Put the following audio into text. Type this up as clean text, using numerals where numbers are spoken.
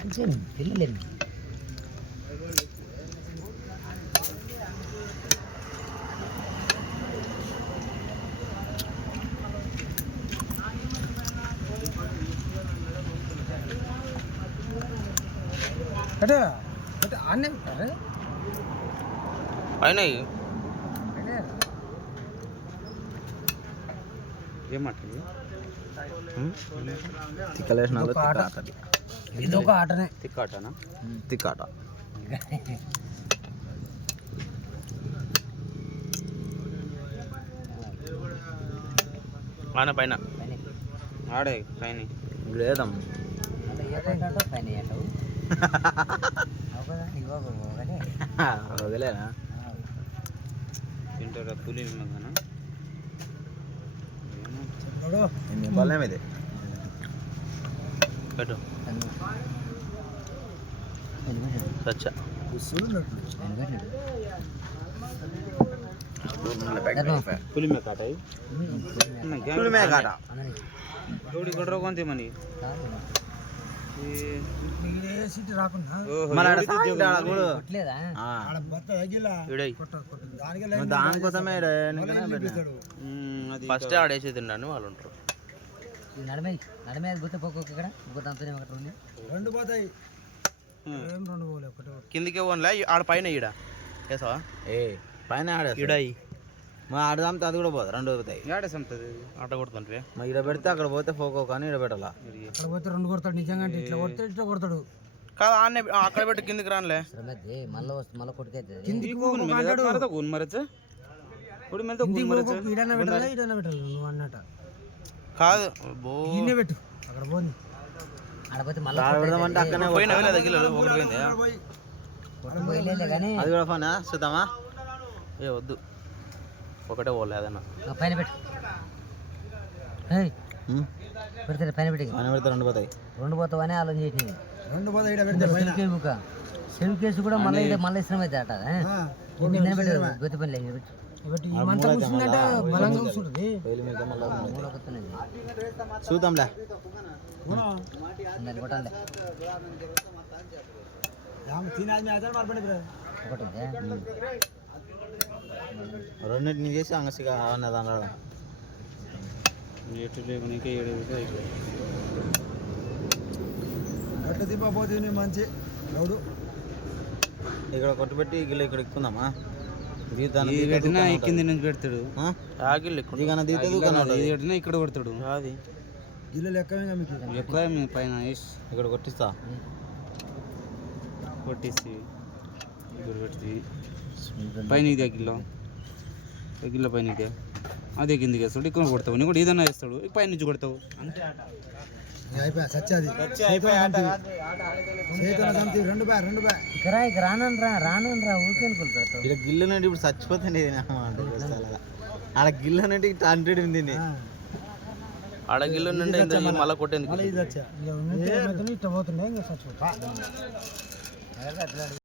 పిల్లలు అంటే అంటే ఆన్నే ఉంటారు అయినా ఏమాట తిక్కలేసిన ఇది ఒక ఆటనే తిక్కాటనా తిక్కాట ఆయన పైన ఆడే పైన లేదమ్మ వదిలేనా తింటారా పులి నిమ్మగానా బలం ఇది పెట్టు సచ్చా పులి మే కాట పులి మే కాట ఎవడి కొట్టరు కొంత మని ఫస్ట్ ఆడేసి తిన్నాను వాళ్ళు ఉంటారు కిందికి పోన్లే ఆడ పైన ఈడ వేసావా పైన ఆడేడాయి మా ఆడదాంతో అది కూడా పోదు రెండు పోతాయి ఆడేసంతది ఆట కొడుతుంటే మా ఈడ పెడితే అక్కడ పోతే ఫోకో కానీ ఈడ పెట్టాలా అక్కడ పోతే రెండు కొడతాడు నిజంగా ఇట్లా కొడితే ఇట్లా కొడతాడు కాదు ఆన్నే అక్కడ పెట్టి కిందికి రానులే మళ్ళీ కొట్టుకైతే నువ్వు అన్నట కాదు పెట్టు అక్కడ పోయింది ఆడపోతే అది కూడా ఫోనా చూద్దామా ఏ వద్దు ఒకటే పోలే అదన్నా పైన పెట్టు పెడతాడు పైన పెట్టి పైన పెడితే రెండు పోతాయి రెండు పోతావని ఆలోచన చేసింది రెండు పోతాయి సెల్ఫ్ కేసు కూడా మళ్ళీ ఇష్టం అయితే అట గొత్తి పని లేదు చూద్దాంలే రెండింటిని చేసి అంగసిగా అన్నదాన్ని అట్లా దింపపోతే మంచి రౌడు ఇక్కడ కొట్టుబెట్టి గిల్ల ఇక్కడ ఎక్కుందామా కింది నుంచి పెడతాడు ఇక్కడ కొడతాడు అది గిల్లలు ఎక్కువ పైన ఇక్కడ కొట్టిస్తా కొట్టేసి ఇక్కడ పెట్టి పైన ఇదే గిల్ల పైన ఇదే అదే కిందికి వేస్తాడు ఇక్కడ కొడతావు నువ్వు కూడా ఏదైనా వేస్తాడు పైన నుంచి కొడతావు అంతే గిల్లనంటే ఇప్పుడు చచ్చిపోతుంది ఆడ గిల్లనంటే ఇట్లా హండ్రెడ్ ఉంది ఆడ గిల్లు మళ్ళీ కొట్టేందుకు